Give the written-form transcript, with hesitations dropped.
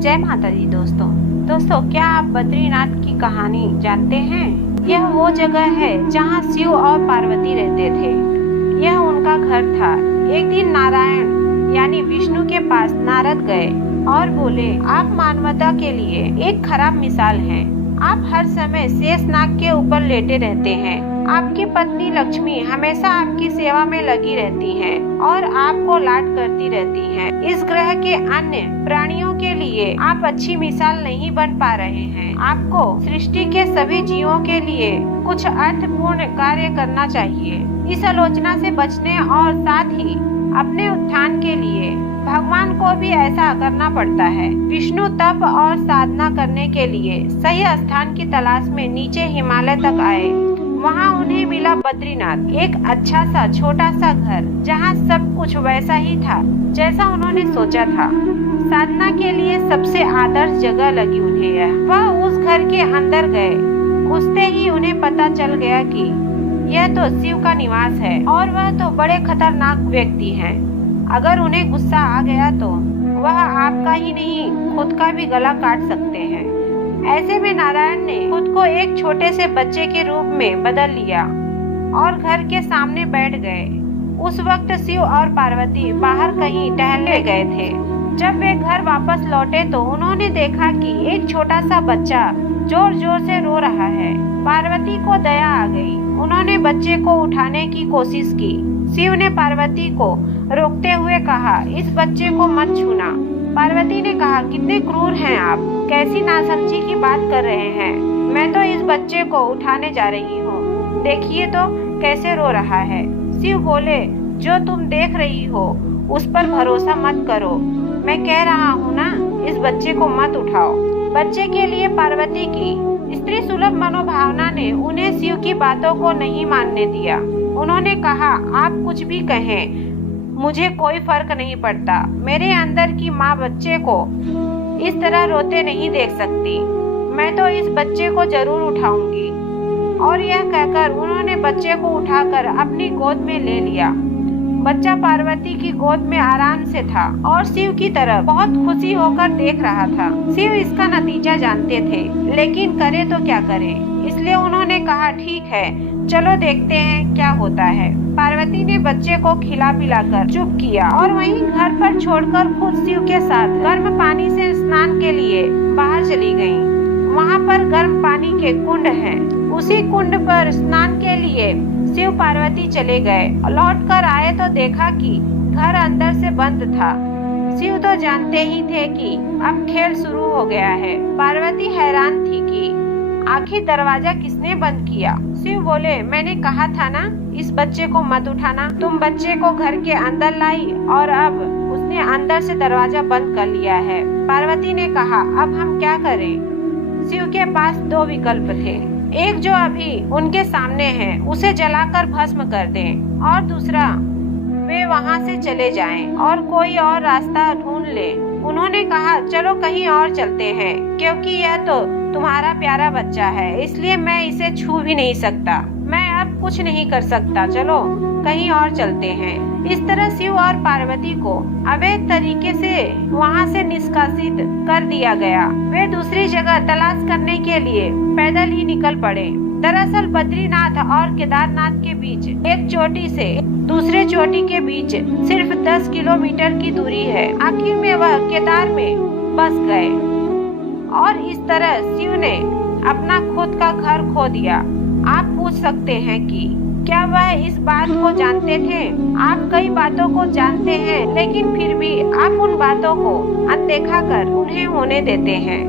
जय माता दी दोस्तों क्या आप बद्रीनाथ की कहानी जानते हैं? यह वो जगह है जहाँ शिव और पार्वती रहते थे। यह उनका घर था। एक दिन नारायण यानी विष्णु के पास नारद गए और बोले, आप मानवता के लिए एक खराब मिसाल हैं। आप हर समय शेषनाग के ऊपर लेटे रहते हैं। आपकी पत्नी लक्ष्मी हमेशा आपकी सेवा में लगी रहती हैं और आपको लाड करती रहती हैं। इस ग्रह के अन्य प्राणियों के लिए आप अच्छी मिसाल नहीं बन पा रहे हैं। आपको सृष्टि के सभी जीवों के लिए कुछ अर्थपूर्ण कार्य करना चाहिए। इस आलोचना से बचने और साथ ही अपने उत्थान के लिए भगवान को भी ऐसा करना पड़ता है। विष्णु तप और साधना करने के लिए सही स्थान की तलाश में नीचे हिमालय तक आए। वहाँ उन्हें मिला बद्रीनाथ, एक अच्छा सा छोटा सा घर जहाँ सब कुछ वैसा ही था जैसा उन्होंने सोचा था। साधना के लिए सबसे आदर्श जगह लगी उन्हें यह। वह उस घर के अंदर गए। घुसते ही उन्हें पता चल गया कि यह तो शिव का निवास है और वह तो बड़े खतरनाक व्यक्ति हैं। अगर उन्हें गुस्सा आ गया तो वह आपका ही नहीं खुद का भी गला काट सकते हैं। ऐसे में नारायण ने खुद को एक छोटे से बच्चे के रूप में बदल लिया और घर के सामने बैठ गए। उस वक्त शिव और पार्वती बाहर कहीं टहलने गए थे। जब वे घर वापस लौटे तो उन्होंने देखा कि एक छोटा सा बच्चा जोर जोर से रो रहा है। पार्वती को दया आ गई। उन्होंने बच्चे को उठाने की कोशिश की। शिव ने पार्वती को रोकते हुए कहा, इस बच्चे को मत छूना। पार्वती ने कहा, कितने क्रूर हैं आप, कैसी नासमझी की बात कर रहे हैं। मैं तो इस बच्चे को उठाने जा रही हूँ, देखिए तो कैसे रो रहा है। शिव बोले, जो तुम देख रही हो उस पर भरोसा मत करो। मैं कह रहा हूँ ना, इस बच्चे को मत उठाओ। बच्चे के लिए पार्वती की स्त्री सुलभ मनोभावना ने उन्हें शिव की बातों को नहीं मानने दिया। उन्होंने कहा, आप कुछ भी कहें, मुझे कोई फर्क नहीं पड़ता। मेरे अंदर की माँ बच्चे को इस तरह रोते नहीं देख सकती। मैं तो इस बच्चे को जरूर उठाऊंगी। और यह कहकर उन्होंने बच्चे को उठाकर अपनी गोद में ले लिया। बच्चा पार्वती की गोद में आराम से था और शिव की तरफ बहुत खुशी होकर देख रहा था। शिव इसका नतीजा जानते थे, लेकिन करे तो क्या करे, इसलिए उन्होंने कहा, ठीक है, चलो देखते हैं क्या होता है। पार्वती ने बच्चे को खिला पिलाकर चुप किया और वहीं घर पर छोड़कर खुद शिव के साथ गर्म पानी से स्नान के लिए बाहर चली गईं। वहाँ पर गर्म पानी के कुंड हैं। उसी कुंड पर स्नान के लिए शिव पार्वती चले गए। लौट कर आए तो देखा कि घर अंदर से बंद था। शिव तो जानते ही थे कि अब खेल शुरू हो गया है। पार्वती हैरान थी कि आखिर दरवाजा किसने बंद किया। शिव बोले, मैंने कहा था ना, इस बच्चे को मत उठाना। तुम बच्चे को घर के अंदर लाई और अब उसने अंदर से दरवाजा बंद कर लिया है। पार्वती ने कहा, अब हम क्या करें? शिव के पास दो विकल्प थे। एक जो अभी उनके सामने है, उसे जलाकर भस्म कर दें, और दूसरा वे वहाँ से चले जाएं और कोई और रास्ता ढूंढ लें। उन्होंने कहा, चलो कहीं और चलते हैं, क्योंकि यह तो तुम्हारा प्यारा बच्चा है, इसलिए मैं इसे छू भी नहीं सकता। मैं अब कुछ नहीं कर सकता, चलो कहीं और चलते हैं। इस तरह शिव और पार्वती को अवैध तरीके से वहाँ से निष्कासित कर दिया गया। वे दूसरी जगह तलाश करने के लिए पैदल ही निकल पड़े। दरअसल बद्रीनाथ और केदारनाथ के बीच एक चोटी से दूसरे चोटी के बीच सिर्फ 10 किलोमीटर की दूरी है। आखिर में वह केदार में बस गए और इस तरह शिव ने अपना खुद का घर खो दिया। आप पूछ सकते हैं कि क्या वह इस बात को जानते थे? आप कई बातों को जानते हैं, लेकिन फिर भी आप उन बातों को अनदेखा कर उन्हें होने देते हैं।